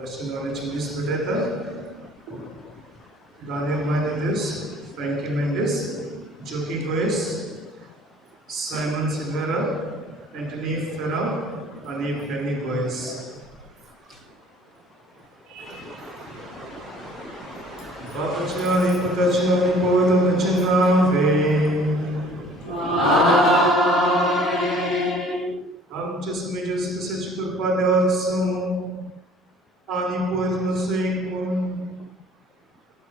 Personality English Bedeta, Daniel Mendes, Frankie Mendes, Joki Goes, Simon Silvera, Anthony Ferra, and Penny Goes. Bapacciani, Patacciani, Poeta Paccinave. आमच्या सुमेच्या कशाची कृपा देवासमोर आणि पोहोचणं ऐकून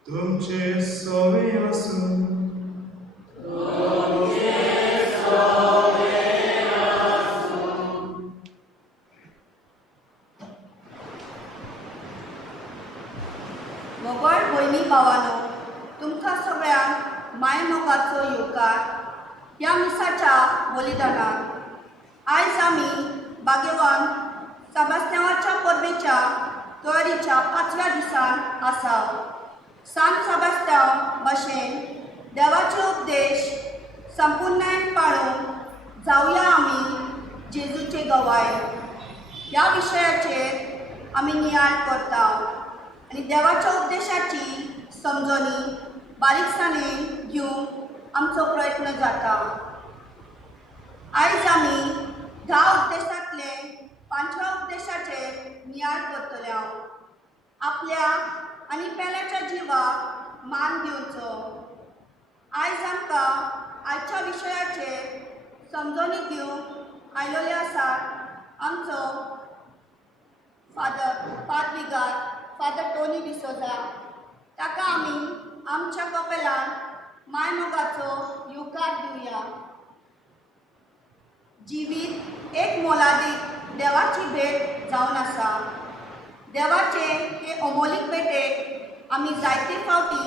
तुमचे सोवे असून मोगळ भयणी भावानो, तुमकां सगळ्यांक मायमोगाचो येवकार ह्या मिसाच्या बलिदानाक आयज आमी बागेवान सेबास्त्यांवाच्या परबेच्या तयारीच्या 5व्या दिसान आसा. सांत सेबास्त्यांव भाशेन देवाचे उपदेश संपूर्णायेन पाळून जावया आमी जेजूचे गवाय ह्या विशयाचेर आमी नियाळ करता आनी देवाच्या उपदेशाची समजणी बारीकसाणेन घेवंक आमचो प्रयत्न जाता. आयज आमी 10 उपदेशांतले 5व्या उपदेशाचेर नियाळ करतले. आपल्या आनी पेल्याच्या जिवाक मान दिवचो. आयज आमकां आयच्या विशयाचेर समजणी दिवंक आयिल्ले आसात आमचो पाद्रीगार फादर टोनी डिसोजा. ताका आमी आमच्या कपेलान मायमोगाचो येवकार दिवया. जिवीत एक मोलादीक देवाची भेट जावन आसा. देवाचे हे अमोलीक भेटेक आमी जायते फावटी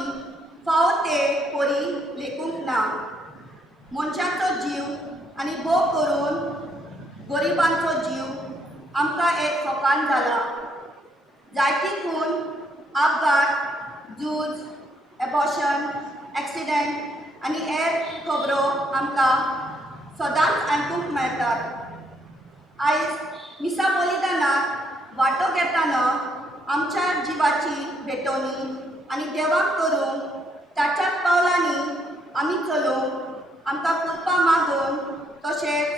फावो ते परी लेखूंक ना. मनशाचो जीव आनी भोग करून गरिबांचो जीव आमकां एक फोकान जाला. जायती खून, अपघात, झूज, एबॉर्शन, एक्सिडेंट आनी हेर खबरो आमकां सदांच आयकूंक मेळटात. आयज मिसा बलिदानात वांटो घेतना आमच्या जिवाची भेटवणी आनी देवाक करूंक ताच्याच पावलांनी आमी चलोवंक आमकां कृपा मागून तशेंच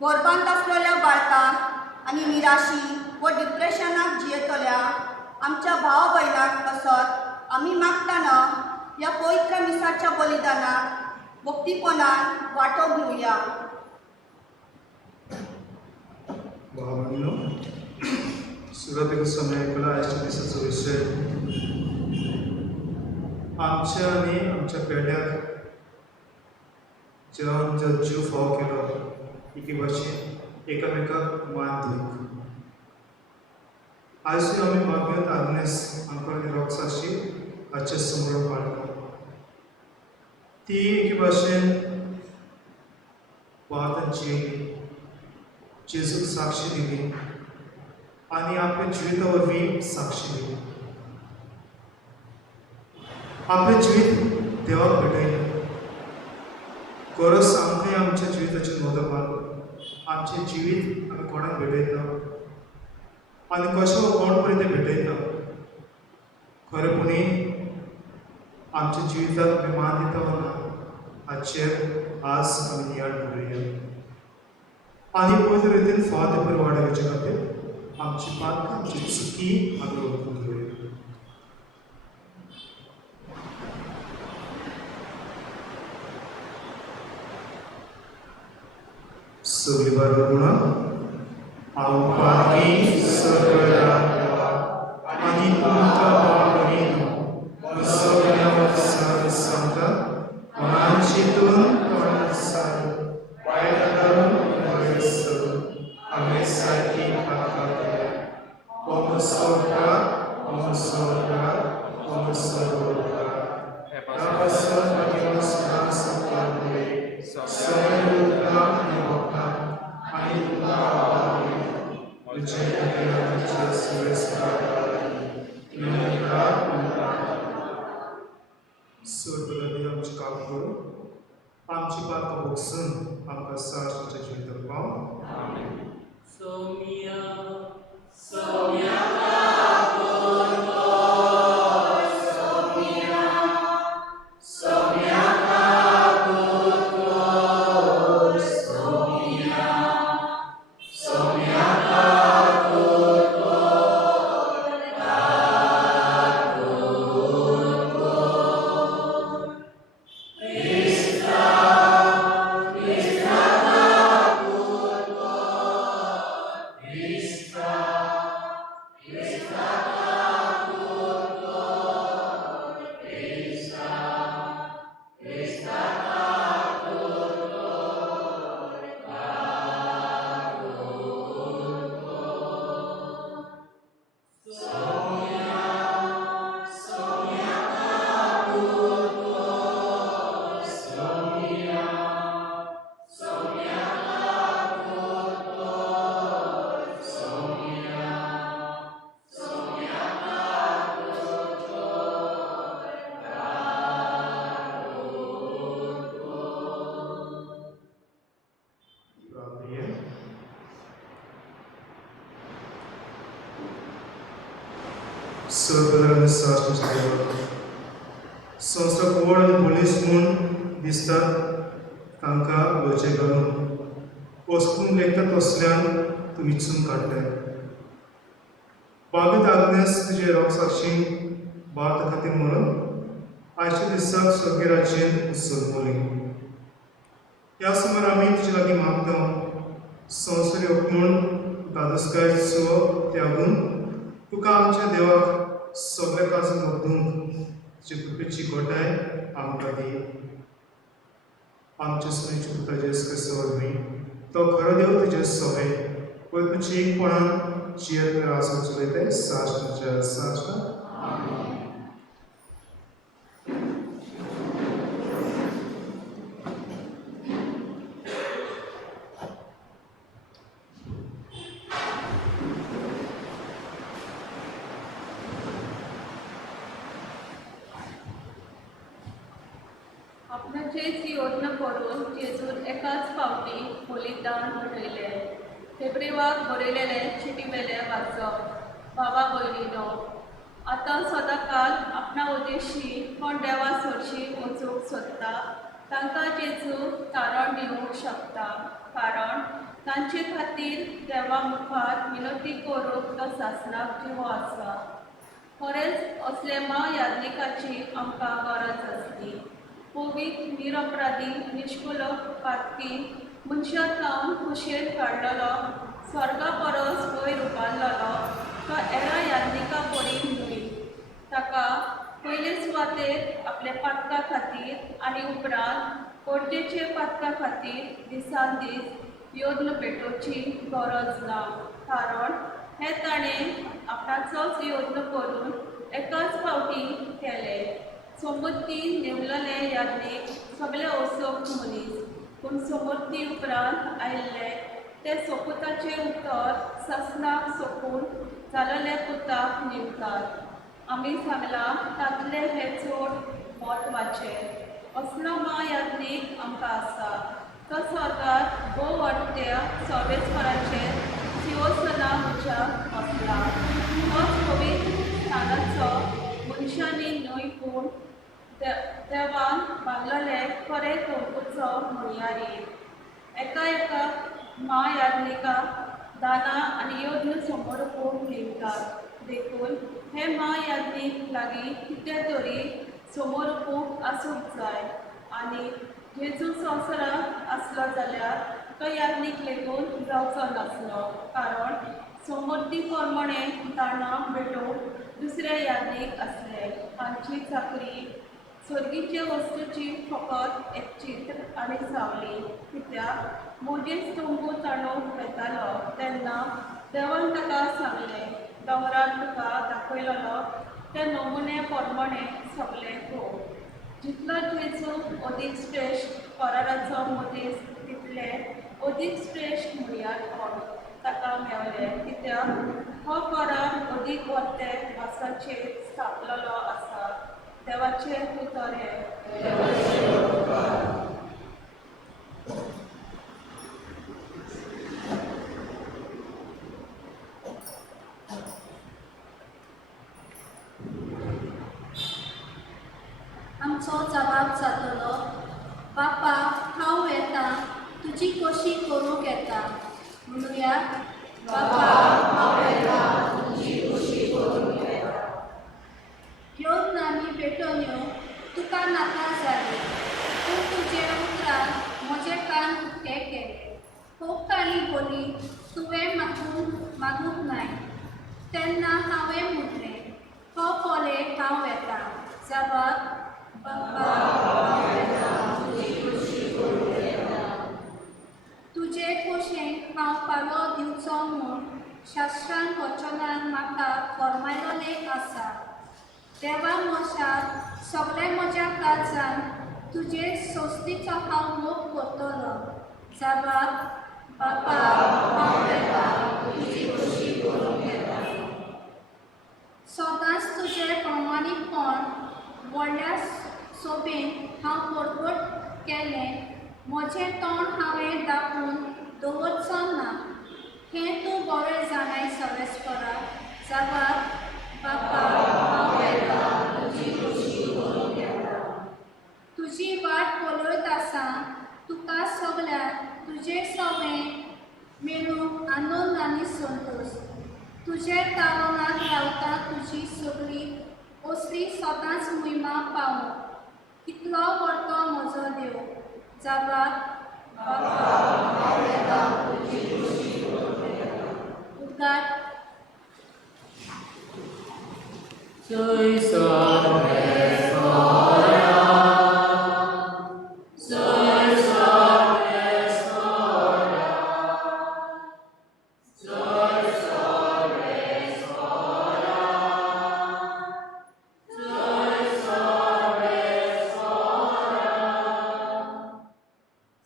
गोरबांत आसलेल्या बाळकांक आनी निराशी व डिप्रेशनाक जियेतल्या आमच्या भाव भयणांक वसत आमी मागतना ह्या पवित्र मिसाच्या बलिदानाक भक्तीपणान वांटो घेवया. भावांनो, सुरुवातीक समय ऐकला आयच्या दिसाचो विशय आमच्या आनी आमच्या पेड्याक जेवण जो जीव फाव केलो एके भाशेन एकामेकाक मान दिवंक. आयज आमी मागयत आग्नेस आमकां निरोक्साची हाचे समोर पाळटा. ती एके भाशेन वादांची जेजूक साक्षी दिली आनी आपल्या जिविता वरवीं साक्षी दिली. आपलें जिवीत देवाक भेटयलें. गरज आमकांय आमच्या जिविताची नोंदपाक आमचें जिवीत आमी कोणाक भेटयता आनी कशें कोण पळय तें भेटयता. खरेपणी आमच्या जिविताक आमी मान दिता वा ना हाचेर आज आमी नियाळ करुया. आनी पवित्र रितीन फावो बरें वाडोवचे खातीर आमची पात आमची चुकी आमी वळखून घेवया. सगळी बरोबर म्हणा. हांव पापी सगळ्या देवा आनी तुमकां भावनीन सगळ्या वर्सां सांगता मनान चिंतून तोंडान सांग वायट करून बरें करून हांवें सारकी हाका केल्या. हो म्हजो उपकार, हो म्हजो उपकार, हो म्हजो उपकार. ह्या पासून मागीर सदां संपाद दे सगळे उदकां आनी वखदां आनी तुका आवाज म्हजे देवाचे सुवेस्कार सुरपदादी आमचे काम करू आमची पातकां भोगसून आमकां सारच्या जिविताक पाव. सौम्या सर्वप्रधान साश्ट संस्था कोड आनी पुलीस म्हूण दिसतात तांकां लोचे घालून वचपून लेखता तसल्यान तूं विचून काडलें. बाबीत आग्नेस तुजे रोगसाक्षींक भारत खातीर मरून आयच्या दिसाक सगळे राज्यान सलमली. ह्या समोर आमी तुजे लागीं मागता संवसारी म्हूण दादोसकायेचो त्यागून तुका आमच्या देवाक सगळे काज वखदूंक तुजे कृपेची घोटाय आमकां दी. आमचे सुनीचे पुत्र जेस क्रिस्तोवरवी तो खरो देव तुजे सवय पळय तुजी एकपणान जियेत आसून चलयताय साश्टाच्या साश्टा. आपणाचेच योजना करून जेजून एकाच फावटी बलिदान घडयलें. फेब्रुवाक बरयलेले चिटीवेले वाचप. बाबा भयणीनो, आतां सदां काल आपणा उद्देशी कोण देवा सरशी वचूंक सोदता तांकां जेजू तारण दिवंक शकता, कारण तांचे खातीर देवा मुखार विनंती करूंक तो सासणाक जिवो आसा. खरेंच असले याज्ञिकाची आमकां गरज आसली. पवित्र निरपराधी निश्कुलक पातकी मनशां जावन कुशेर काडलेलो, स्वर्गा परस वयर उबारलेलो तो एरा याज्ञिका परी न्हय. ताका पयले सुवातेर आपल्या पातका खातीर आनी उपरांत परतेचे पातका खातीर दिसान दीस योजना पेटोवची गरज ना, कारण हे ताणें आपणाचोच योजना करून एकाच फावटी केलें. समृद्धी नेमलेले याज्ञीक सगळे असोक मनीस, पूण समृद्धी उपरांत आयिल्ले ते सोपुताचे उतर सासणाक सोपून जालेले पुताक नेमतात. आमी सांगलां तातले हे चड म्हत्वाचें. असलो याज्ञीक आमकां आसा. तो स्वर्गांत भोव वाडट्या सर्वेस्पराचेर सिंहासना उज्या बसला. तोच पवित्र स्थानाचो मनशांनी न्हय पूण देवान बांदलेले खरे तोंडूचो म्हणयारी. एका याज्ञिकाक दाना आनी योजना समोरपूंक नेमतात. देखून हे याज्ञीक लागीं कितें तरी समोरपूंक आसूंक जाय. आनी जेजू संवसारांत आसलो जाल्यार तो याज्ञीक लेगून जावचो नासलो, कारण समृद्धी प्रमाणे दाना भेटोवंक दुसरे याज्ञीक आसले. तांची चाकरी स्वर्गीचे वस्तूची फकत एक चित्र आनी सावली. कित्याक मोजेस तोंबू ताणूंक येतालो तेन्ना देवान ताका सांगलें, दोंगरार तुका दाखयलेलो ते नमुने प्रमाणे सगळें पळोव. जितलो जेजू अदीक श्रेश्ठ कराराचो मोदेस तितले अदीक श्रेश्ठ म्हणल्यार कोण ताका मेवलें. कित्याक हो करार अदीक वर्ते वासाचेर स्थापलेलो आसा. देवाचे उतर हे. आमचो जबाब जातलो, बापा हांव येता, तुजी कशी करूंक येता. म्हणुया, बापा हांव येता, तुजी कशी करूंक येता. योजना आनी पेटोवण्यो तुका नाका जाली, पूण तुजे उतरान म्हजे कान उक्ते केले. खूब काळी बोली तुवें मागूंक नाय. तेन्ना हांवें म्हटलें, हो पोले हांव येता. जबाब, बापा हांव येता, तुजी कशी करूंक येता. तुजे खोशेक हांव पालो दिवचो म्हूण शास्त्रान वचनान म्हाका फर्मायलोलें आसा. देवा मोशार सगळे म्हज्या काळजान तुजे सोस्तीचो हांव मोग करतलो. जबाब, बापा हांव येता, तुजी कशी करूंक येता. सदांच तुजे प्रमाणीकपण व्हडल्या सोबेन हांव परगट केलें. म्हजें तोंड हांवें धांपून दवरचो ना. हें तूं बरें जाणाय सर्वेस्परा. जबाब, बापा तुजे तावनात रावता तुजी सगळी असली स्वताच मुयमा पावो कितलो व्हरतो म्हजो देव जागाक उदगार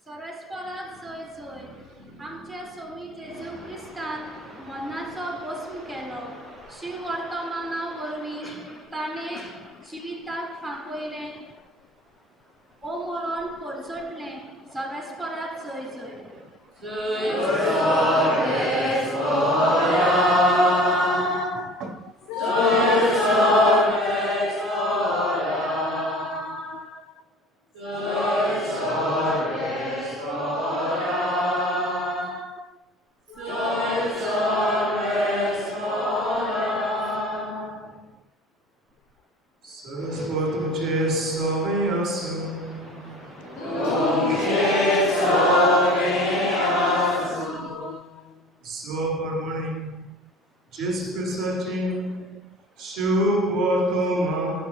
सरस्परात जय जय आमच्या सोमी जेजू क्रिस्तान मनाचो भस्म केलो शिव वर्तमाना वरवीं ताणें जिविताक फांकयलें ओ मरण परजटलें सरस्परात जय जय Sărbători tuce soveasă. स्वप्रमाणे जेस ख्रिस्ताची शुभ वर्तमान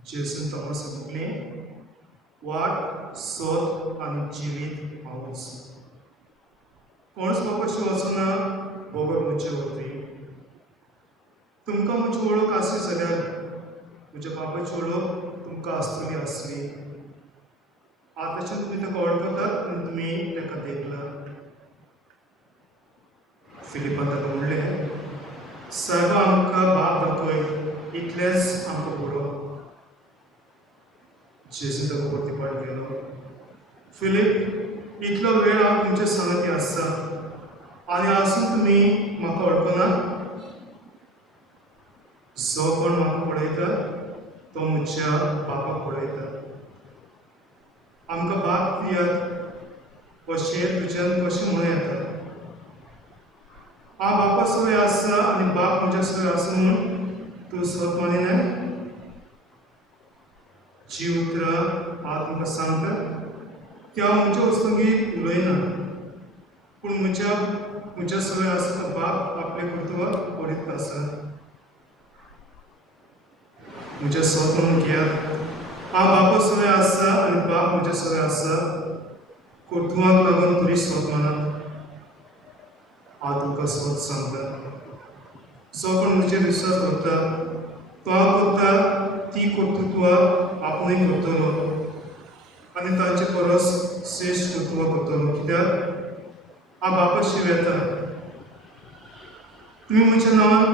जेसून तमास सांगलें वाट सोद आनी जिवीत हांवूच कोणच बापाशी वचना बोगत म्हजे वरवीं तुमकां म्हजी वळख आसली जाल्यार म्हज्या बापाची वळख तुमकां आसली आतांच्यान तुमी ताका वळखतात आनी तुमी ताका देखलात फिलिपान ताका म्हणलें सर्व आमकां बाप दाखय इतलेंच आमकां पुरो जेजून ताका प्रतिपाद केलो फिलीप इतलो वेळ हांव तुमचे संगती आसता आनी आजून तुमी म्हाका वळखना जो कोण म्हाका पळयता तो म्हज्या बापाक पळयता आमकां बाप दियात अशें तुज्यान कशें म्हणूं येता हांव बापा सवय आसा आनी बाप म्हज्या सवय आसा म्हूण तूं स्वत मानिना जी उतरां हांव तुमकां सांगता ती हांव म्हज्या वस्तूंगी उलयना पूण म्हज्या सवय आसा बाप आपले कर्तव्य करीत आसा म्हज्या स्वत म्हणून घेयात हांव बापा सवय आसा आनी बाप म्हज्या सवय आसा कर्तव्याक लागून तुमी स्वत मानात हांव तुमकां स्वत सांगता जो कोण म्हजेर विश्वास करता तो हांव करता ती कर्तृत्व आपुणूय करतलो आनी तांचे परस श्रेश्ठ कर्तव्य करतलो कित्याक हांव बापा शिव येता तुमी म्हज्या नांवान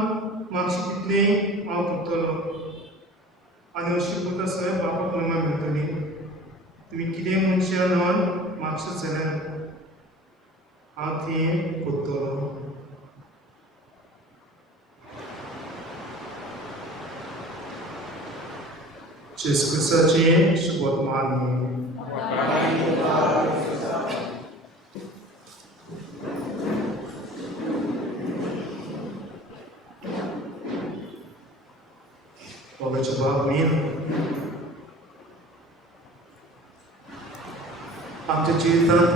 मागची कितलीं हांव करतलो आनी अशी करता सवय बापाक महिमा मेळटली तुमी कितें म्हज्या नांवान मागशात जाल्यार हांव ती करतलो जेसू क्रिस्ताची शुभ वर्तमान Bogacze Bog mir. आमच्या जिवितांत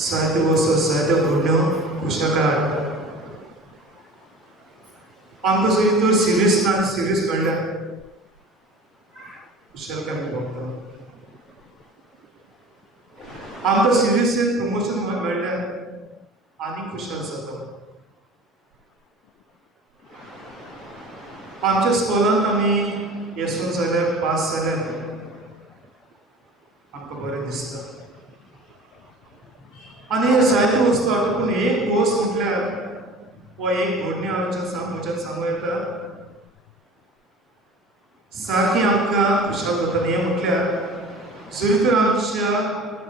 जायत्यो वस्तू जायत्यो घडण्यो खुशाल आमकां जरी तर सिरियस ना सिरियस घडल्या खुशालकाय भोगता आमकां सिरियस प्रमोशन मेळ्ळ्या आनी खुशाल जाता आमच्या स्कूलांत आमी येसून जाल्यार पास जाल्यार आमकां बरें दिसता आनी हे जायत्यो वस्तू आसा पूण एक गोश्ट म्हटल्यार वो एक घडणी म्हज्यान सांगूं येता सारकी आमकां खुशाल जाता हें म्हटल्यार जरी तर आमच्या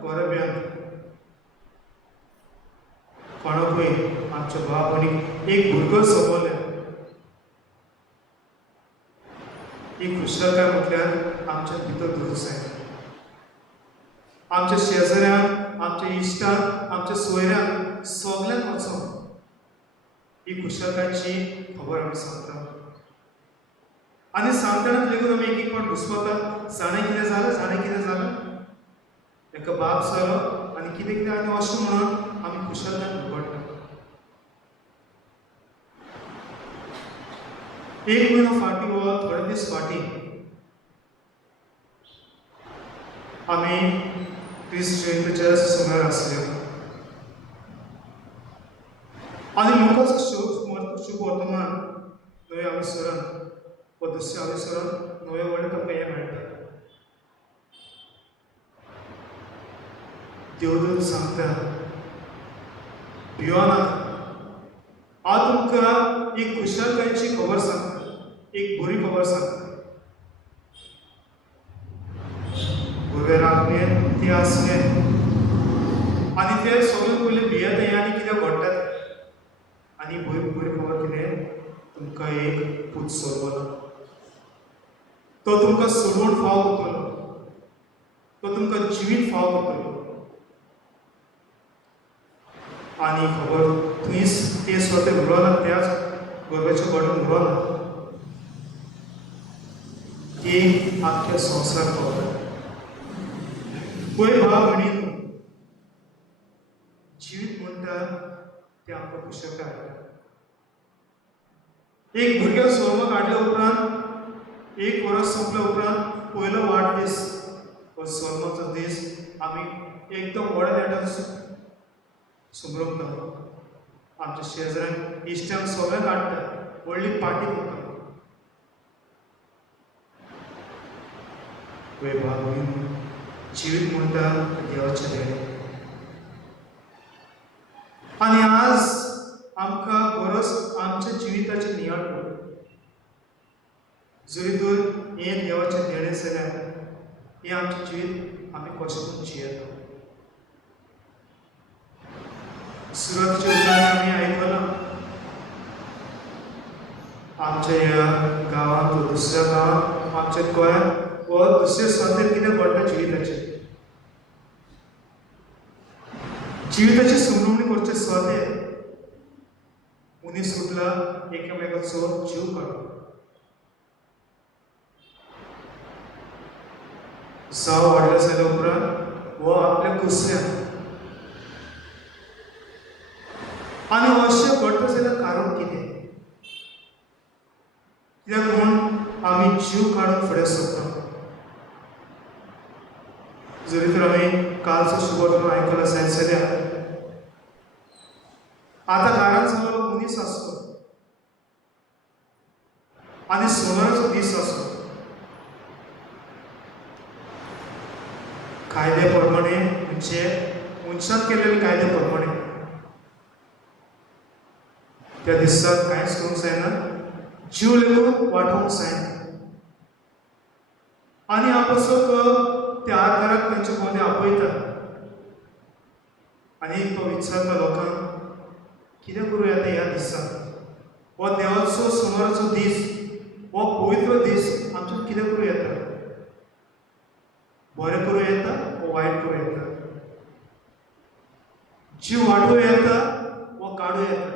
गोरब्यांत कोणाकूय आमच्या बाप आनी एक भुरगो सोंपले ही खुशालकाय म्हटल्यार आमच्या भितर दुरूच जाय आमच्या शेजाऱ्यांक, आमच्या इश्टांक, आमच्या सोयऱ्यांक सगळ्यांक वचून ही कुशलकायची खबर आमी सांगता. आनी सांगतना लेगून आमी एक पावट घुस्पतात, जाणें कितें जालें, जाणें कितें जालें. एका बाप जालो आनी कितें कितें आनी अशें म्हणून आमी कुशलकाय भुगडटा. एक म्हयनो फाटीं वा थोडे दीस फाटीं आमी क्रिस्त जयंतीच्या सुमार आसल्यो आनी लोकांचो शुभ वर्तमान नव्या आविसरान वा दुसऱ्या आविसरान नव्या व्हडलें तांकां हें मेळटा. देवदूत सांगता, भियोनाका, हांव तुमकां एक कुशलकायेची खबर सांगता, एक बरी खबर सांगता. गोरवे राखणे ते आसले आनी ते सगळे पयलीं भियेता आनी कितें घडटा आनी बरी खबर कितें, तुमकां एक पूत सोडवलो. तो तुमकां सोडवून फाव करतलो, तो तुमकां जिवीत फाव करतलो. आनी खबर थंयच ते स्वते उरना, त्याच गोरव्याच्या घडून उरना, ती आख्या संवसार पावता. पळय भाव भयणीनो, जिवीत म्हणटा तें आमकां कुशलकाय. एक भुरग्याक स्वर्गाक हाडल्या उपरांत, एक वर्स सोंपल्या उपरांत पयलो वाडदीस वा स्वर्गाचो दीस आमी एकदम व्हड्या नेटान सुमरमता. आमच्या शेजाऱ्यांक, इश्टांक सगळ्यांक हाडटा, व्हडली पार्टी करता. पळय भाव भयणीनो, जिवीत म्हणटा देवाचें देणें. आनी आज आमकां गरज आमच्या जिविताचें नियाळ करप. जरी तर हें देवाचें देणें जाल्यार हें आमचें जिवीत आमी कशें करून जियेता. सुरवातीच्या उतरांनी आमी आयकलां, आमच्या ह्या गांवांत वा दुसऱ्या गांवांत, आमच्या गोंयांत वा दुसऱ्या संथेंत कितें घडटा जिविताचें. जिविताची सुमरवणी करचे स्वाते मनीस उठला एकामेकाचो जीव काडून. जाव वाडल्या जाल्या उपरांत वो आपल्या कुसऱ्यान आनी अशें घडटा जाल्यार कारण कितें, कित्याक म्हूण आमी जीव काडून फुडें सरता. जरी तर आमी कालचो शुभ वर्तमान आयकला जायत जाल्यार आतां घरांत जालो मनीस आसलो आनी सोमाराचो दीस आसलो. कायद्या प्रमाणे म्हणजे मनशान केलेले कायद्या प्रमाणे त्या दिसाक कांयच करूंक जायना, जीव लेगून वाटोवंक जायना. आनी आपसो त्या आकाराक तांचे मदें आपयता आनी तो विचारता लोकांक, कितें करूं येता ह्या दिसाक, हो देवाचो सोमाराचो दीस, हो पवित्र दीस आमच्यान कितें करूं येता, बरें करूं येता वो वायट करूं येता, जीव वाटूं येता वो काडूं येता.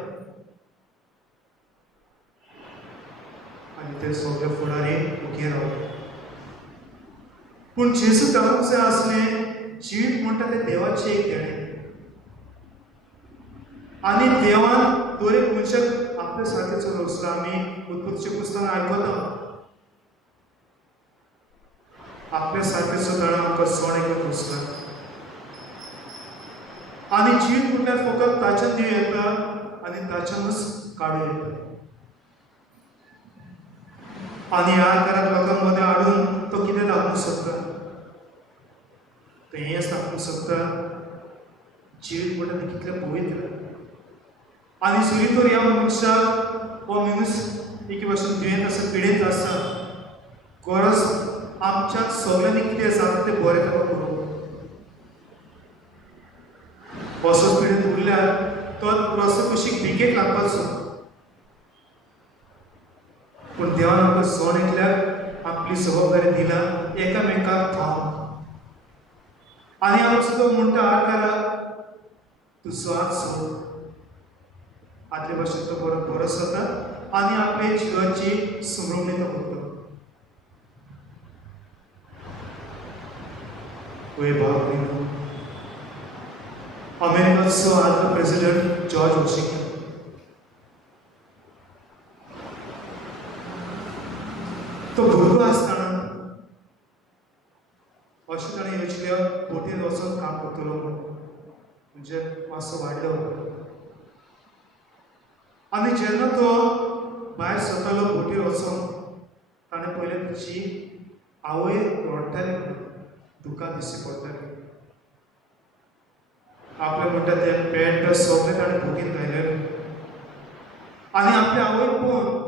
आनी ते सगळे फुडारी मुखेर रावले. पूण जेजू तांकां जाय आसलें, जिवीत म्हणटा तें देवाचें एक देणें. आनी देवान दर एक मनशाक आपल्या सारकेचो रचलो. आमी उत्पत्तीचें पुस्तकांत आयकता, आपल्या सारकेचो दाणो आमकां सोण एकूच रचला. आनी जीव म्हणल्यार फकत ताच्यान दिव येता आनी ताच्यानूच काडूं येता. आनी ह्या आकाराक लोकां मदें हाडून तो कितें दाखोवंक सोदता, तो हेंच दाखोवंक सोदता, जीव म्हणटा तें कितलें पवित्र. आनी जरी तर ह्या मनशाक हो मनीस एके भाशेन दुयेंत आसा, पिडेंत आसा, गरज आमच्या सगळ्यांनी कितें जाता तें बरें ताका करूंक. असोच पिडेंत उरल्यार तो रस्तो कुशीक भिकेक लागपाचो. पूण देवान आमकां सोण एकल्याक आपली जबाबदारी दिला एकामेकाक थांब. आनी हांव सुद्दां म्हणटा आरकाराक तूं स्वार्थ सोड. आदले भाशेन तो बरोच जाता आनी आपले जिवाची सुमरवणी तो करता. वय भाव भयणीनो, अमेरिकाचो आदलो प्रेसिडेंट जॉर्ज वॉशिंग्टन तो भुरगो आसतना अशें ताणें योचिल्ल्या बोटीन वचून काम करतलो म्हूण, म्हणजे मातसो वाडलो. आनी जेन्ना तो भायर सरतालो बोटीर वचून ताणें पयलें ताची आवय रडटाली, दुकान दिश्टी पडटाली. आपले म्हणटा ते पॅन्ट सगळें ताणें बोटीन घायलेलें आनी आपले आवयक पळोवन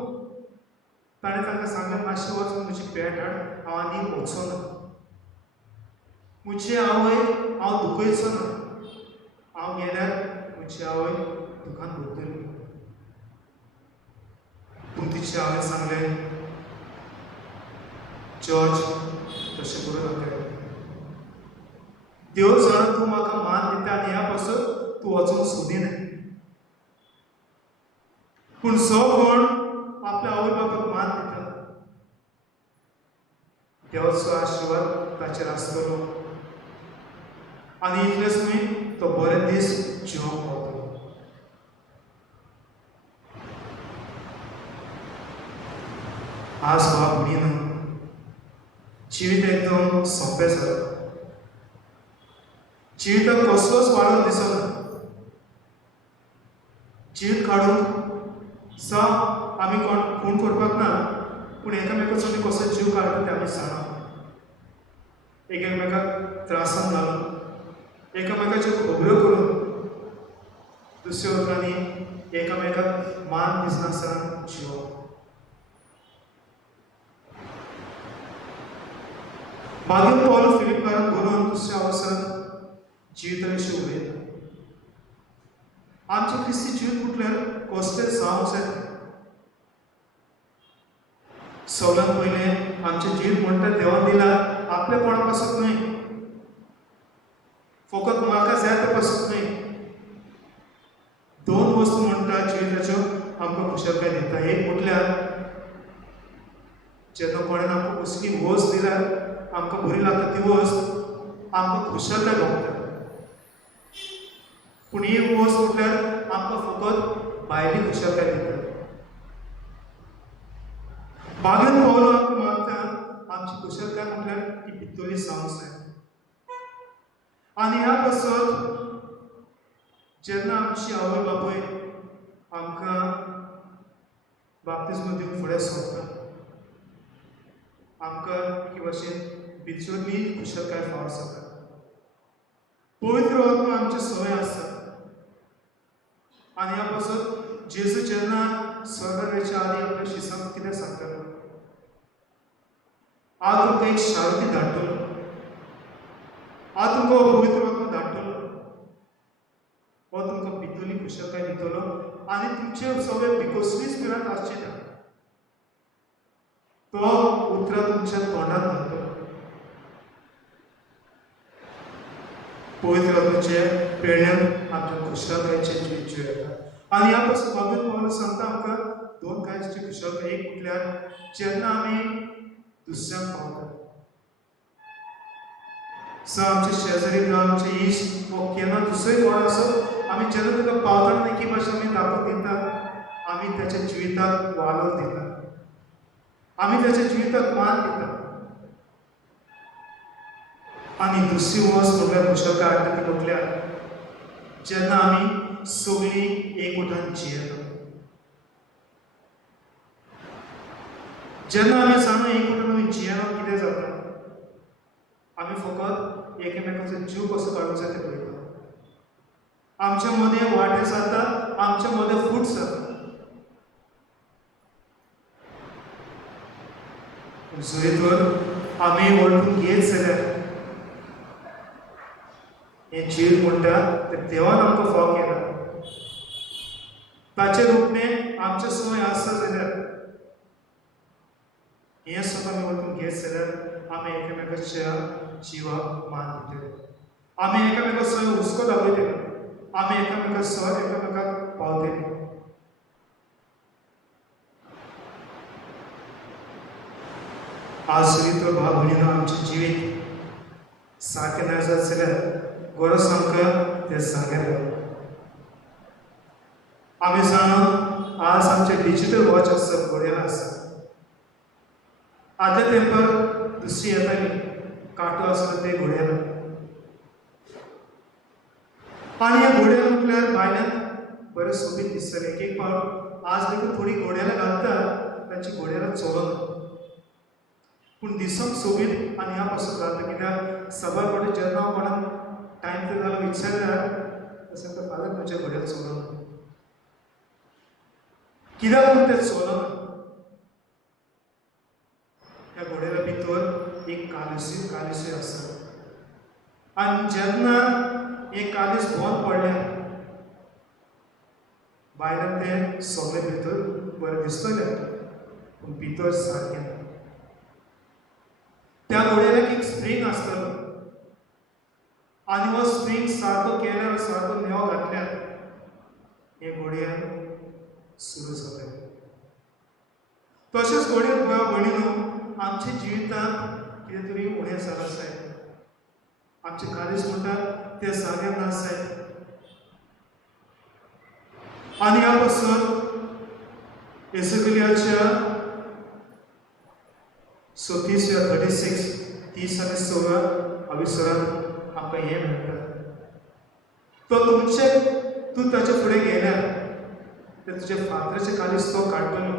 ताणें तांकां सांगलें मातशें वचून म्हजी पॅन्ट हाड, हांव आनी वचोना. म्हजी आवय हांव दुखयचो ना, हांव गेल्यार म्हजी आवय दुकान भरतली. पूण तिची आवय सांगलें जॉर्ज तशें करूं नाका. देव जाणा तूं म्हाका मान दिता आनी ह्या पासून तूं वचूंक सोदिना. पूण जो कोण आपल्या आवय बापाक मान दिता देवाचो आशिर्वाद ताचेर आसतलो आनी इतलेंच न्हय, तो बरे दीस जिवंक पावतलो. आज भाव भयणीनो, जिवीत एकदम सोंपें जालां. जिविताक कसलोच वाडो दिसना. जिवीत काडूंक सा आमी खूण करपाक ना, पूण एकामेकाचो आमी कसो जीव काडटा तें आमी जाणा. एकामेकाक त्रासान घालून, एकामेकाच्यो खबऱ्यो करून, दुसऱ्या उतरांनी एकामेकाक मान दिसनासतना जिवप. मागीर पॉल फिलिपाक बरोवन दुसऱ्या अवसरांत जिविताविशीं उलयता. आमचें क्रिस्ती जिवीत म्हटल्यार कसलेंच जावंक जाय. सगळ्यांत पयलें आमचें जिवीत म्हणटा देवान दिलां आपलेपणा पासून न्हय, फकत म्हाका जाय ते पासून न्हय. दोन वस्तू म्हणटा जिविताच्यो आमकां खुशालकाय दिता. एक म्हटल्यार जेन्ना कोणें आमकां कसली वस्त दिल्यार आमकां बरी लागता ती वस्त आमकां खुशालकाय भोगता. पूण ही वस्त म्हटल्यार आमकां फकत भायली खुशालकाय दिता. मागीर पावलो आमकां मागता आमची खुशालकाय म्हटल्यार ती भितरली जावंक जाय. आनी ह्या पासत जेन्ना आमची आवय बापूय आमकां बाप्तिस्म दिवंक फुडें सरता, आमकां एके भाशेन भितरली खुशालकाय फावो जाता. पवित्र आत्मा आमचे सवय आसता. आनी ह्या पासत जेजू जेन्ना स्वर्गान वयच्या आदी आपल्या शिसांक कितें सांगतालो, हांव तुमकां एक शांती धाडटलो, हांव तुमकां पवित्र आत्मा धाडटलो, हो तुमकां भितरली खुशालकाय दितलो आनी तुमचे सगळे भिकोसली स्पिरांत आसची ना. तो उतरां तुमच्या तोंडांत घालतलो. पवित्र आत्म्याचे पेड्यान आमच्या खुशालकायेचें जीवीत जियेता. आनी ह्या पासून पवित्र पावलो सांगता आमकां दोन कांयची खुशालकाय. एक म्हटल्यार जेन्ना आमी दुसऱ्यांक पावता. आमचे शेजारी जावं आमचे इश्ट वो केन्ना दुसरे कोण आसो, आमी जेन्ना ताका पावतना एकी भाशेन आमी दाखोवन दिता, आमी त्याच्या जिविताक वालोर दिता, आमी त्याच्या जिविताक मान दिता. आनी दुसरी वस्त म्हटल्यार खुशालकाय हाडटा ती म्हटल्यार जेन्ना आमी सगळीं एकवटान जियेता. जेन्ना आमी जाणा एकवटान आमी जियेना कितें जाता, आमी फकत एकामेकाचो जीव कसो काडूंक जाय तें पळयता. आमच्या मदें वाटे जाता, आमच्या मदें फूट जाता. जरी तर आमी वळखून घेत जाल्यार हें जीव म्हणटा तें देवान आमकां फाव केला. ताचे रूपणे आमचे सवय आसता जाल्यार हें सुद्दां आमी वळखून घेत जाल्यार आमी एकामेकाच्या जिवाक मान दितले. आमी एकामेका सय हुस्को दाखयतले, आमी एकामेका सर एकामेकाक पावतले. आज जरी तर भाव भयणीनो आमचें जिवीत सारकें ना जात जाल्यार गरज आमकां तें जाग्यार रावप. आमी जाणून आज आमचे डिजिटल वॉच आसा घडयाळ आसा. आदल्या तेंपार दुसरी येताली कांटो आसलो ते घडयाळ. आनी ह्या घडयाळ म्हटल्यार भायल्यान बरें सोबीत दिसतलें. एक फावट आज देखून थोडी घडयाळ घालतात तांची घडयाळ चलना, पूण दिसोंक सोबीत आनी ह्या पासून घालता. कित्याक सबार फावटी जेन्ना हांव कोणाक टायम ते जालो विचारल्यार तशें तर फाल्यां तुमचें घडयाळ चलना. कित्याक म्हूण तें चलना? ह्या घडयाळा भितर एक कालिसूय आसा. आनी जेन्ना एक कालीस बंद पडलें भायल्यान तें सगळें भितर बरें दिसतलें, पूण भितर सारकें ना. त्या घडयाळाक एक स्प्रींग आसतलो आनी हो स्प्रींग सारको केल्यार सारको नेव घातल्यार हे घडयाळ सुरू जाता. तशेंच घडयाळ भाव भयणीनो आमच्या जिवितांत कितें तरी उणें जालां जाय. आमचे कालीस म्हणटा ते जाग्यार ना जाय. आनी ह्या पासून एसेकियेलाच्या 36 आनी 16 विसरांत आमकां हें मेळटा. तूं ताचे फुडें गेल्यार ते तुजे फातराचें कालीस तो काडटलो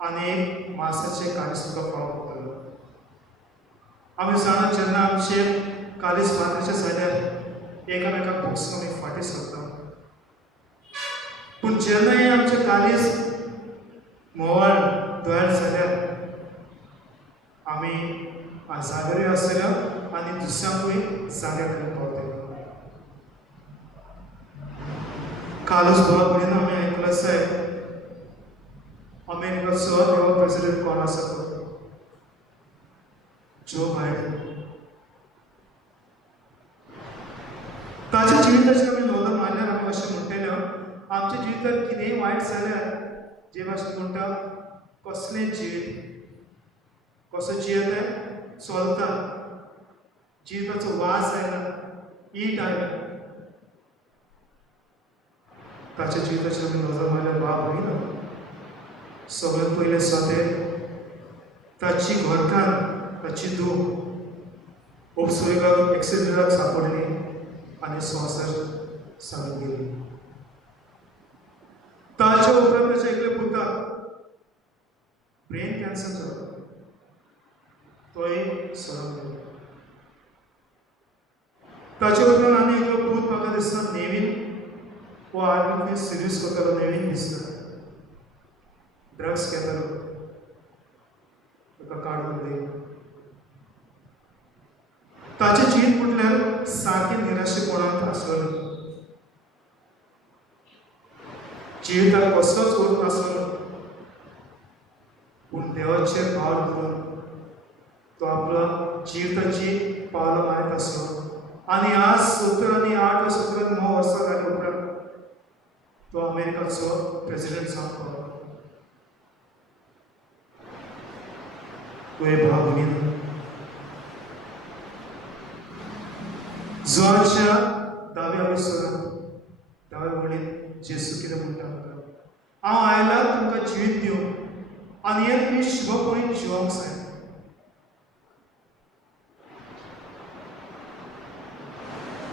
आनी एक मांसाचें कालीस तुका पावतलो. आमी जाणा जेन्ना आमचे कालीस फातराचें जाल्यार एकामेकाक भोगसून आमी फाटीं सरता. पूण जेन्ना हें आमचें कालीस मोवाळ दोयाळ जाल्यार आमी जाग्यारूय आसतल्या आनी दुसऱ्यांकूय जाग्यार घेवन पावतले. कालच भाव भयणीनो आमी आयकलां आसा अमेरिकाचो नवो प्रेसिडेंट कोण आसा तो जो बायडन. ताच्या जिविताचेर आमी नदर मारल्यार आमी अशें म्हणटले आमच्या जिवितांत कितेंय वायट जाल्यार जे भाशेन म्हणटा कसलें जिवीत कसो जियेता चलता, जिविताचो वास आयला, ईट आयला. ताच्या जिविताचेर आमी नजर मारल्यार भाव भयणीनो सगळ्यांत पयलें स्वतें ताची घरकान्न ताची धूव उपसुवेगाक एक्सिडेंटाक सांपडली आनी संवसार सांगून गेली. ताच्या उपरांत ताच्या एकल्या पुताक ब्रेन कॅन्सर जालो, तोय सोडून गेलो. ताच्या उपरांत आनी एकलो पूत म्हाका दिसता नेवीन वो आर्मींत सर्वीस करतालो, नेवीन दिसता ड्रग्स घेतालो, ताका काडून उडयलो. ताचें जिवीत म्हटल्यार सारकें निराशेपणांत आसलेलें. जिविताक कसलोच अर्थ नासलो, पूण देवाचेर भार दवरून तो आपलो जिविताची पावलां मारीत आसलो. आनी आज 17 वर्सां जाल्या उपरांत तो अमेरिकाचो प्रेसिडेंट जावन पावलो. तुवें भाव भयणीनो जोआच्या 10व्या विसरांत 10व्या वळींत जेसू कितें म्हणटा आमकां, हांव आयला तुमकां जिवीत दिवंक आनी हें तुमी शुभपणी जिवंक जाय.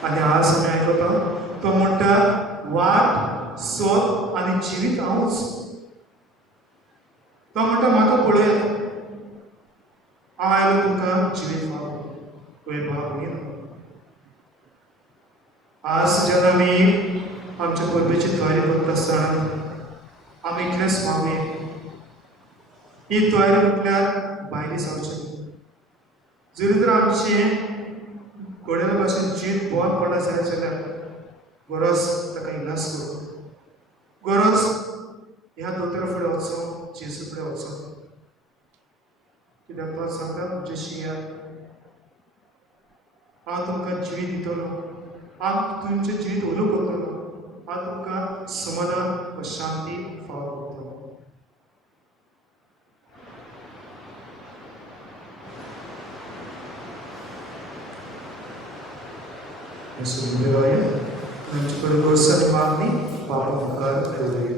आनी आज आमी आयकता तो म्हणटा वाट सोद आनी जिवीत हांवूच. तो म्हणटा म्हाका पळयात, हांव आयलो तुमकां जिवीत दिवंक. तुवें भाव भयणीनो आज जेन्ना आमी आमच्या परबेची तयारी करता आसतना आमी इतलेंच मागुया, ही तयारी म्हटल्यार भायली जावची. जरी तर आमचें घडयाळ भाशेन जीत बंद पडना जाल्यार गरज ताका इलाज करूं, गरज ह्या दोतोरा फुडें वचून जेजू फुडें वचून. कित्याक तो सांगता तुजेशी या हांव तुमकां जिवीत दितलो, हांव तुमचें जिवीत ओलो करतलो, हांव तुमकां समाधान व शांती फावो करतलो. Bismillahirrahmanirrahim. Menuju dosa kami, Bapa Fakar Terbaik.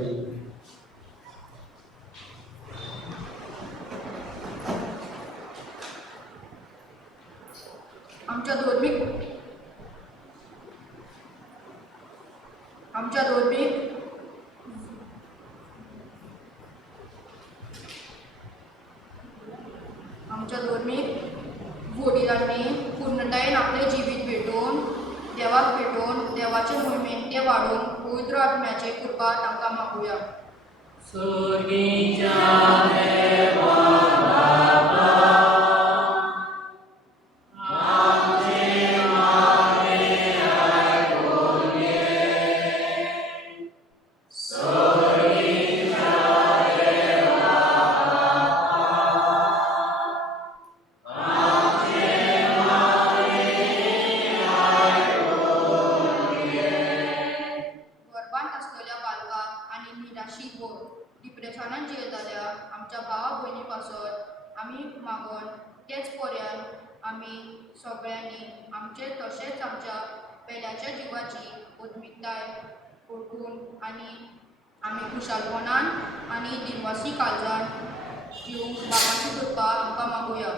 आमच्या धर्मीक वडिलांनी पूर्णतायेन आपले जिवीत भेटून देवाक भेटून देवाचे मोहिमेन ते वाडून पवित्र आत्म्याचे कृपा तांकां मागुया. गर्भांत असलेल्या बालकांक आनी निराशीक व डिप्रेशनान जियेताल्या आमच्या भावा भयणी पासत आमी मागोन तेच पर्यंत आमी सगळ्यांनी आमचे तशेंच आमच्या पेल्याच्या जिवाची उद्मिकताय ओळखून आनी आमी खुशालपणान आनी दिनवासी काळजान जिवंक बाबाची कृपा आमकां मागुया.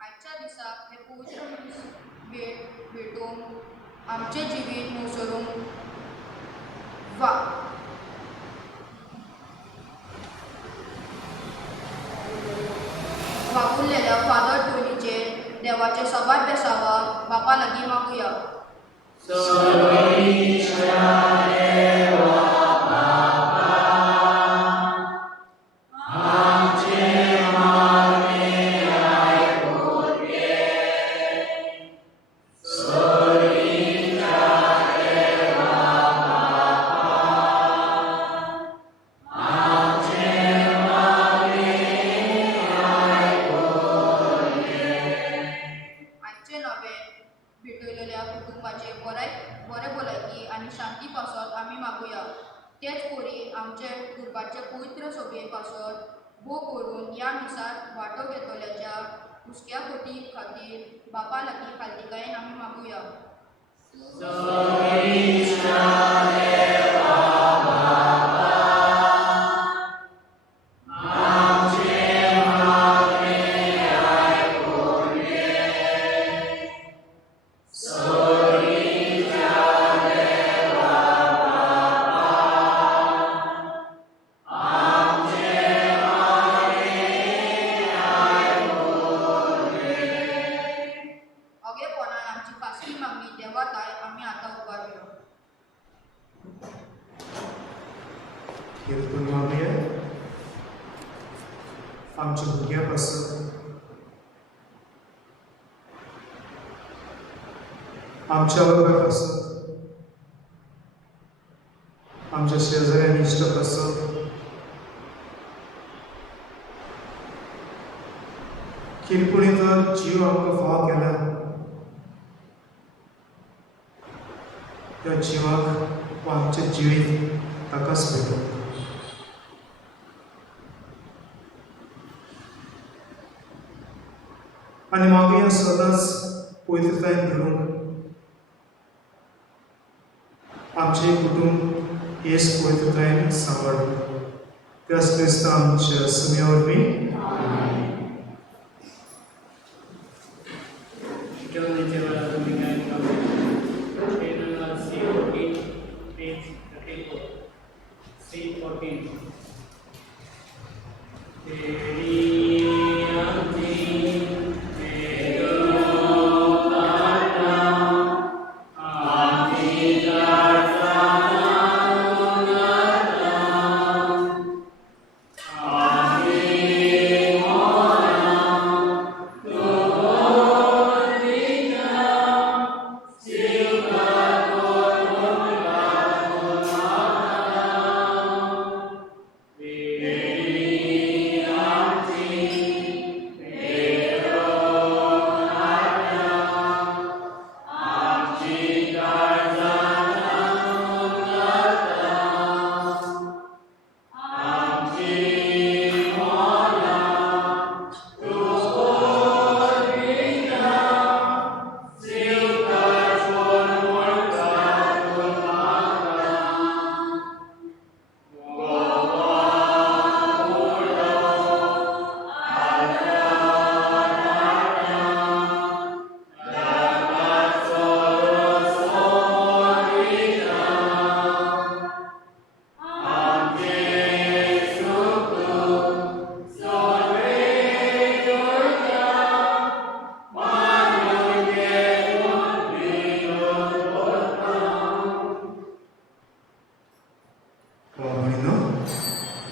आजच्या दिसाक हे पवित्र भेटून आमचे जिवीत मुसळूंक वावुरलेल्या फादर टोनीचेर देवाचे सबार बेसावा बापा लागीं मागुया. आजचे नवे भेटयलेल्या कुटुंबाचे बरे भलायकी आनी शांती पासत आमी मागुया. तेच परी आमचे दुर्गाचे पवित्र सभे पासत भोग करून या मिसात वांटो घेतल्याच्या हुस्क्या कोटी खातीर बापा लागीं खालतिकायेन आमी मागुया. अगेपणान आमची खासगी मागणी देवात आय आमी आतां उबारयो. कीर्तन मागुया. आमच्या भुरग्यां पासत, आमच्या वर्गा पासत, आमच्या शेजाऱ्यां इश्ट पासत, किरपुणी तर जीव आमकां फाव केला, त्या जिवाक वा आमचे जिवीत ताकाच भेटो. आनी मागुया सदांच पवित्रतायेन धरून आमचे कुटुंब हेच पवित्रतायेन सांबाळूं. त्याच क्रिस्त आमच्या सुम्या वरवीं Amen.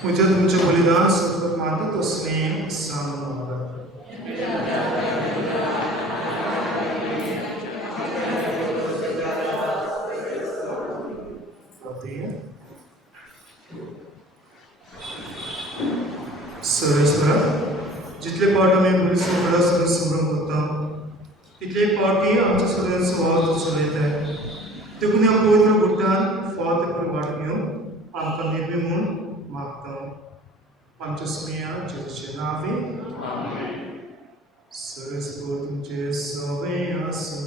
म्हज्या तुमचें बलिदान सतत मानता तसलें सांगून वागत. सरस्वरा जितले पावट आमी बरी सगळ्या सगळं संभ्रम करता तितले पावटी आमच्या सगळ्यांचो स्वभाव चलयता देखून ह्या पवित्र गुट्टान फावत बरी वाट घेवन आमकां निर्वी म्हूण मागता आमच्या सुमिया जेजूचे नावे सरस्वत तुमचे सवे आसूं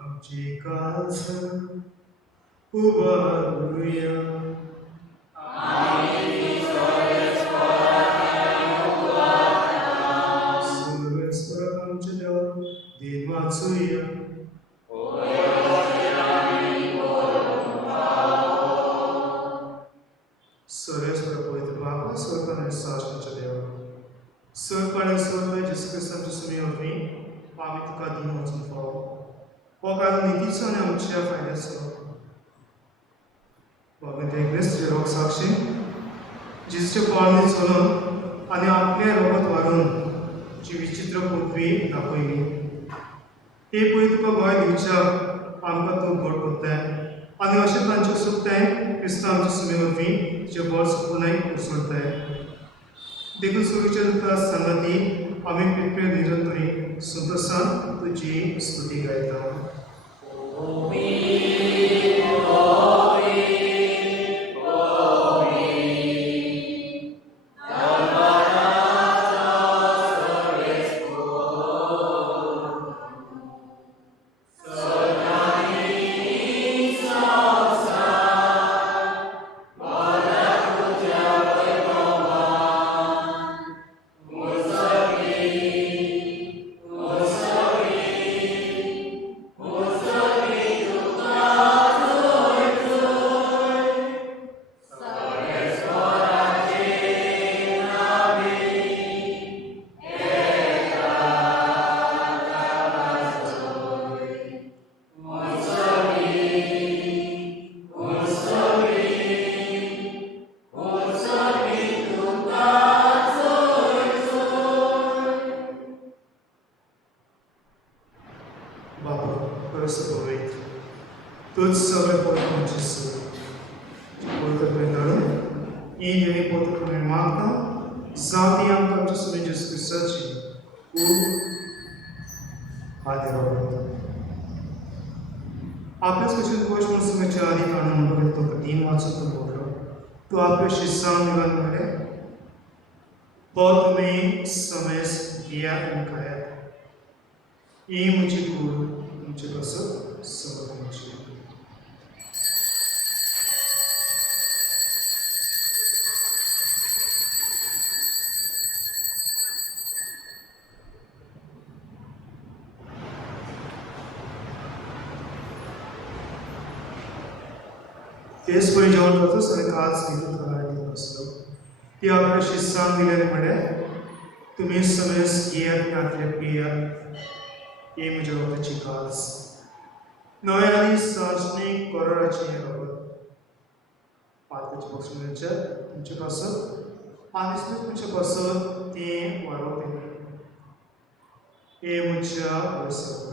आमची काळज उबारूया सरस्वत आमच्या देवा दिन वाचूया सरस्वत पवित्र बाबा स्वर्गान आनी साश्टाच्या देवा सरपाळे स्वर्ग जेसू क्रिस्तांच्या सुमये वरवीं आमी तुका दिन वचून फावो हो काळ नितीचो आनी आमच्या फायद्याचो भगवंते क्रिस्त रोग साक्षी जेजूचे पाळणे चलून आनी आपले रोगत वारून जी विचित्र पृथ्वी दाखयली हे पळय तुका गोंय दिवच्या आमकां तूं घोड करताय आनी अशें तांचें सुकताय क्रिस्तांव आमच्या सुमे वरवीं तुजें बळ सुकूनय उसळताय देखून सुरूच्या तुका संगती आमी पितप्रे निरंतरी संतोशान तुजी स्तुती गायता. तोच सगळे पवित्र सूर पवित्र धाडून ही जेणी पवित्र मागता जाती आमकां आमच्या सुमे जेजू क्रिस्ताची खूब आदर आपल्याच कशें गोश्ट म्हणून सुमेच्या आदी ताणून म्हणून तो तीन वाचून तो बोललो तूं आपल्या शिस्सांक निघान म्हणले तो तुमी समेस घेयात आनी खायात ही म्हजी कूड तुमचे कसत सगळं तुमची. तेच पळय जेवण करतोच आनी काच घेतून करायला आसलो ती आपल्या शिस्सांक दिलेले म्हळ्यार तुमी समेस घेयात आनी पियात ही म्हज्या रोगाची काच नवे आनी सार्वजनीक कोरोनाची हें रगत पातळीचे पक्षांचे तुमचे कसत आनी तुमचे कसत तें वाडोवप हे म्हज्या वयसर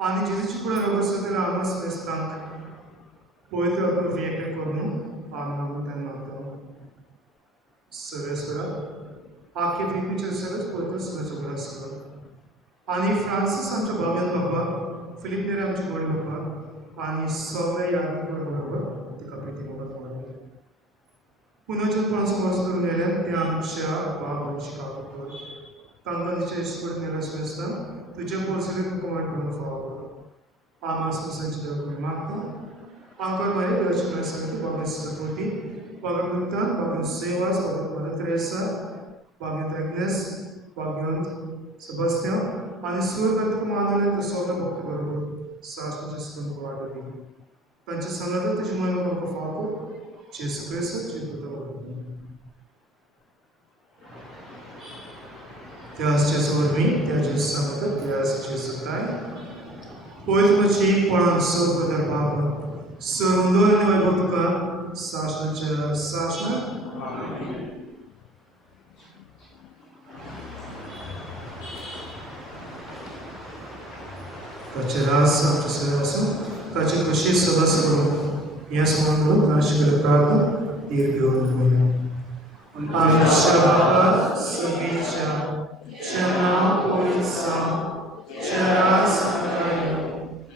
आनी जेजूची कुडा रोग सगळे आमस वेस्तांक पवित्र व्यक्त करून आम्ही त्यांना मागतो सर्वेश्वरा आखे पिकूचे सर्वच पवित्र सगळ्याचं बरं सगळं आणि फ्रान्सिस आमच्या बाबान बाबा फिलिप नेरे आमचे गोडे बाबा आणि सगळे यादीकडे बरोबर तिका प्रिती बाबा वाढले पुनर्जन कोणाचं वर्ष करून नेले ते आमच्या बाबांची कागद तांकां तिच्या इस्कोड नेल्यास वेस्ता तुझ्या पोचले कुमार करून फावो आम्हा संस्थांची देव मागतो आंकर मारे देवाची सांगतो बाबा सरस्वती बाबा गुप्ता बाबा सेवास बाबा मदर तेरेसा बाबा एग्नेस बाबा सेबास्टियन आणि सूर्यकांत मानवले तर सोना भक्त बरोबर शास्त्राचे संत वाढवली त्यांच्या संगत तुझी मन बाबा फावो जेसू ख्रिस्त चिंततो त्याचे स्वरमी त्याचे संगत त्याचे सकाय पवित्रची कोणाक सर्व दरबार सर्वोदय वैभव तुका शासनाच्या शासन आमेन ताचे रास आमच्या सगळ्यांपासून ताची कशी सदा सगळं या समान नाशिक प्रार्थना दीर्घ होईल आमच्या बाबा सगळीच्या चना पोळीचा चरास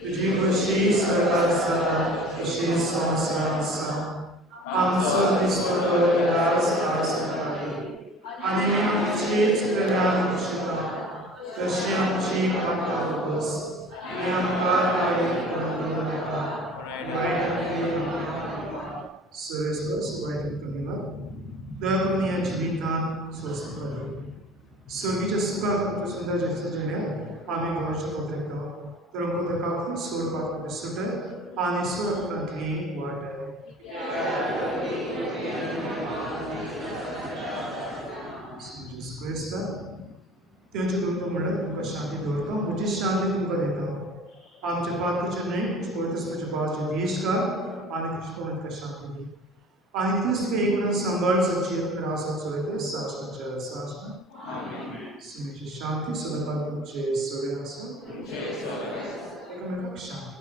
तुझी कशी सरकारचा कशी संसाराचा आमचो दिसतो विलास आणि आमचीच कल्याण कुशलता तशी आमची पापास आणि आमका वाईट कमीला दर या जीवितान स्वस्थ करू सर्वीच्या सुखात सुंदर जगण्या आम्ही भविष्य पत्रिका तर पत्रकातून सोड पात्र सुट आणि सुरक्षातली वाट त्यांचे दोन म्हणत तुमका शांती दवरता म्हजी शांती तुमका देता आमचे पात्राचे न्हय पवित्र पावचे देश का आणि तुझ्या शांती दी आणि तीच तुका एक सांभाळ सच्ची रासा चोयते सासनाच्या सासना सिमीची शांती सदाकाळ तुमचे सगळे असो एकमेकांक शांती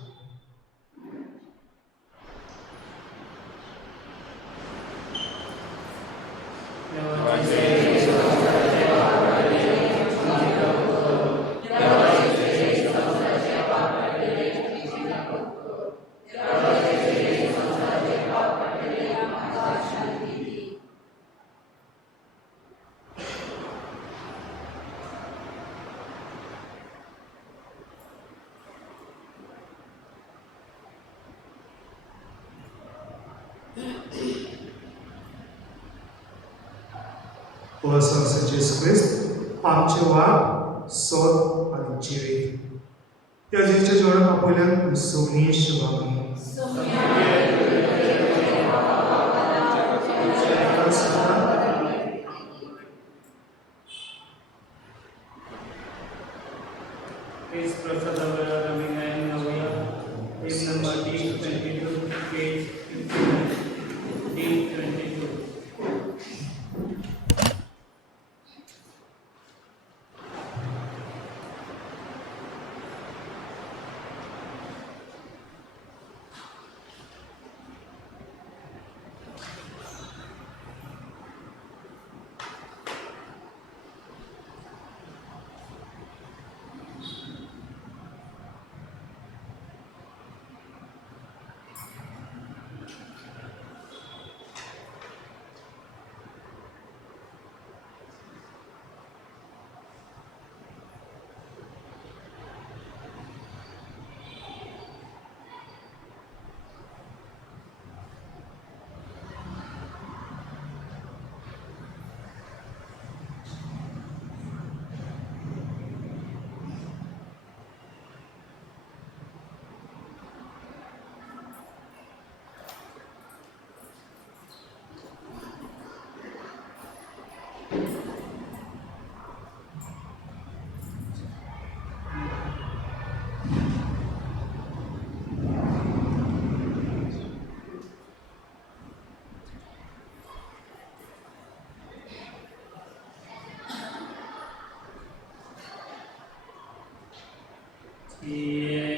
जेसू ख्रिस्त आमचे वाट सोद आणि जिवीत त्या जिवीच्या जोडाक आपल्यान सोगणी शिवामी Page Prasadavara Raminaya Navya, page number D22, page 59, D22. Yeah.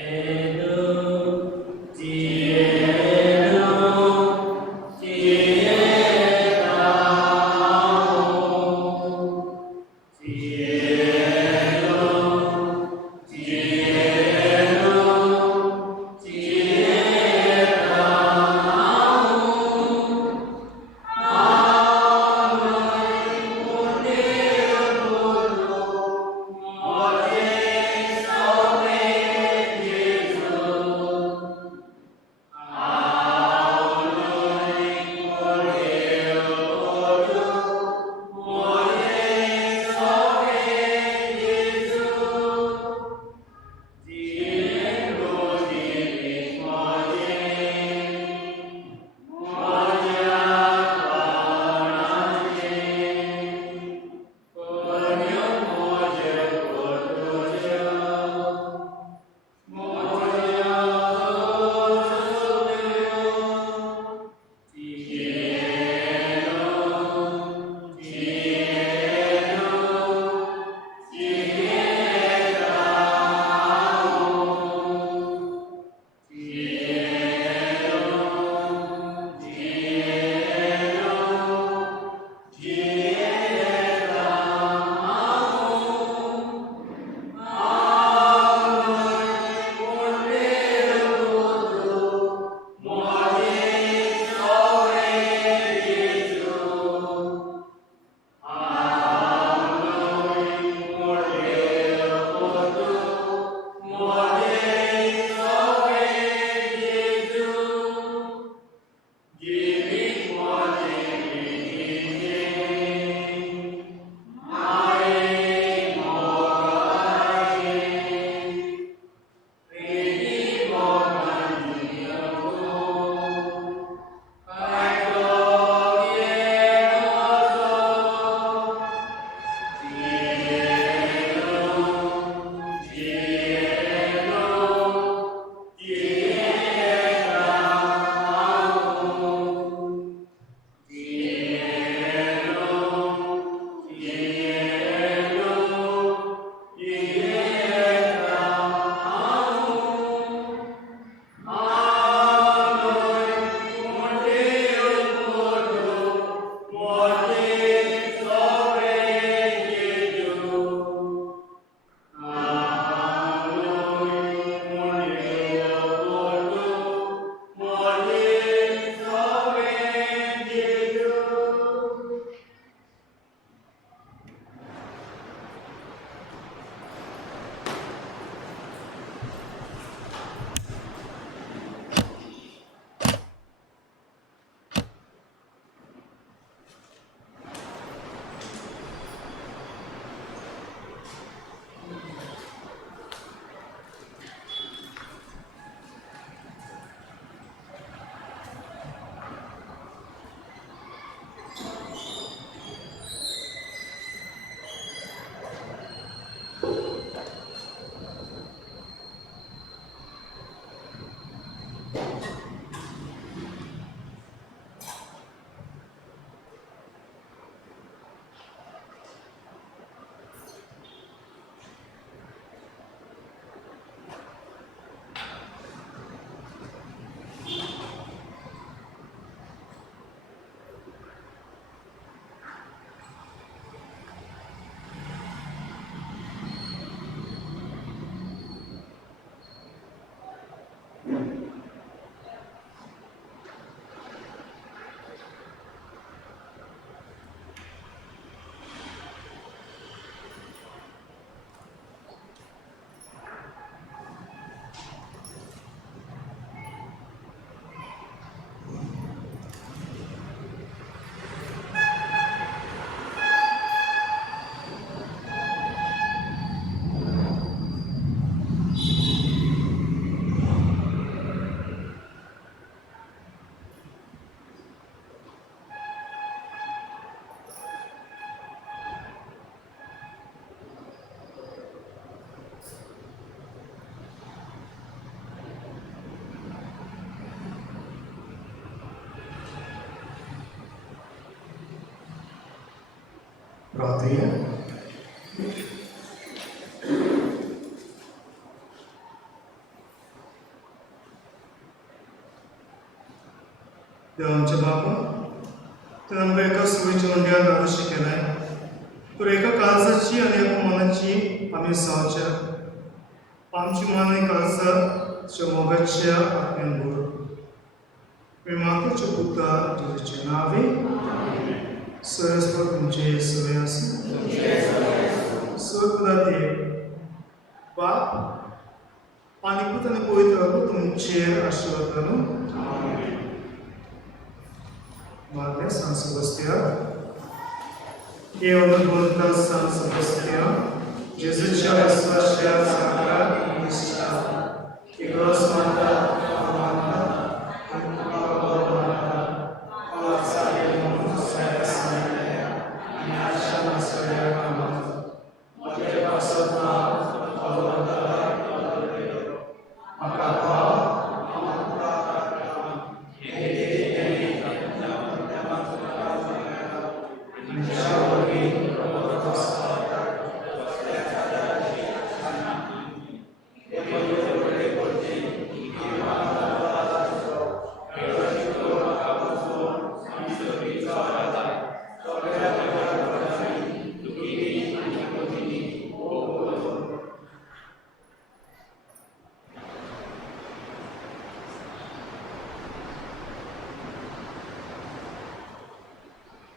प्रार्थया देव आमचे बाबा तर आमकां एका सुवेच्या वंड्यान आयुश्य केलाय तर एका काळजाची आनी एका मनाची आमी सावच्या आमची मन आनी काळजां मोगाच्या आत्म्यान भर प्रेमाचे पुत्र जेजूचे नावे सरस्वत तुमचे सगळे आसूं स्वर्गदा देव बाप आनी पुत आनी पवित्र आत्मा तुमचेर आशिर्वाद घालूं Madre San Sebastián, eu não vou dar San Sebastián, Jesus já está cheio de sangue e está, que grosso mata, mata, a saia do mundo sai sangue, a minha chama sai a mata, o que passou na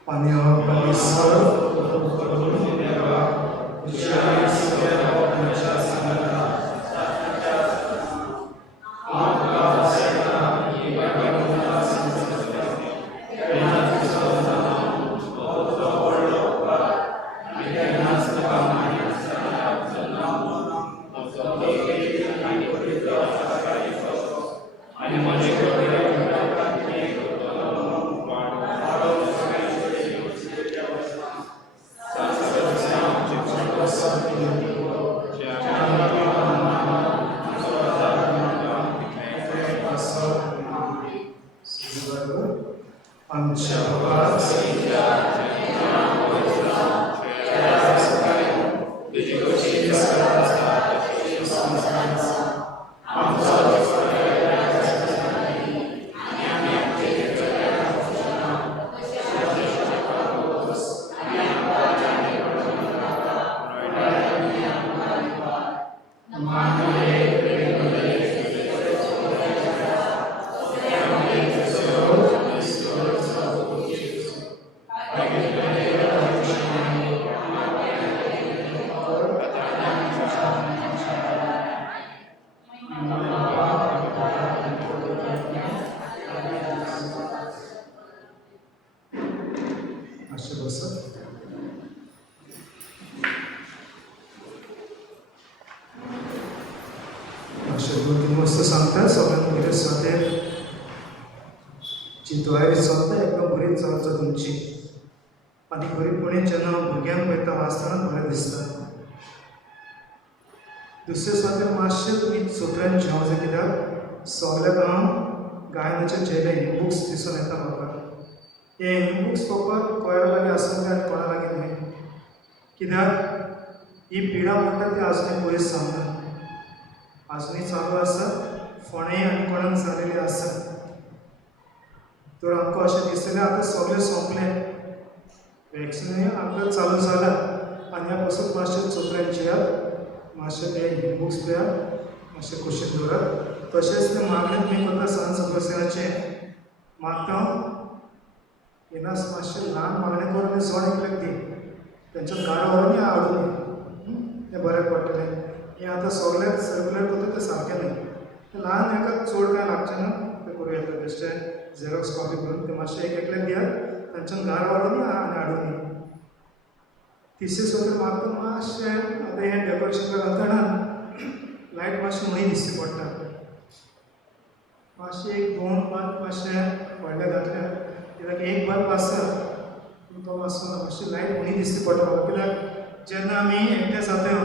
Panião, comissão, मस्त सांगता सगळ्यांना बरें सादेर जी तयारी चलता एकदम बरी चलता तुमची आनी खरीपणी जेन्ना भुरग्यांक पळयता वाचतना बरें दिसता दुसरे सादेर मातशें तुमी सोत्र्यान जेवचे कित्याक सगळ्या गांवांत गायनाचे चेले ही बुक्स दिसून येता म्हाका हे ही बुक्स पळोवपाक कोणा लागीं आसूं जाय कोणा लागीं न्हय कित्याक ही पिडा म्हणटा ती आजुनूय पयस जावना आजुनूय चालू आसा फोंडें आनी कोणाक जालेली आसा तर आमकां अशें दिसतलें आतां सगळें सोंपलें वॅक्सिनूय आमकां चालू जाला आनी ह्या पासून मातशें चोत्रांक जियात मातशें ते बुक्स पळयात मातशें कुशीन दवरात तशेंच ते मागणें तुमी करता सान सदस्याचें मागता येनास मातशें ल्हान मागणें करून जोड एकल्याक दी तेंच्या घरा व्हरून हाडून तें बरें पडटलें हें आतां सगळ्याक सर्कुलर करता तें सारकें न्हय तें ल्हान हाका चड कांय लागचें ना तें करूं येता बेश्टें झेरॉक्स कॉपी करून तें मातशें एक एकल्याक दियात तांच्या घरा व्हरून आनी हाडून तिसरे सगळें मागता मातशें आतां हें डेकोरेशन घालतना लायट मातशें उणी दिसची पडटा मातशें एक दोन बल्ब मातशें व्हडले घातल्या कित्याक एक बल्ब आसा पूण तो मातसो मातशी लायट उणी दिसची पडटा म्हाका कित्याक जेन्ना आमी एकठांय जाता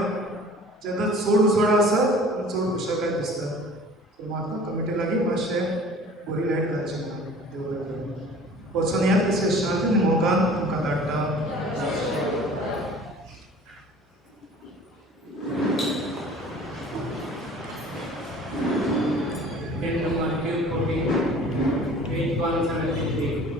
जेन्ना चड उजवाड आसा आनी चड खुशालकाय दिसता सो म्हाका कमिटी लागीं मातशें बरी लायट घालची देव वचून येत तिसरे शांत आनी मोगान तुमकां धाडटा Matthew 14, page 173.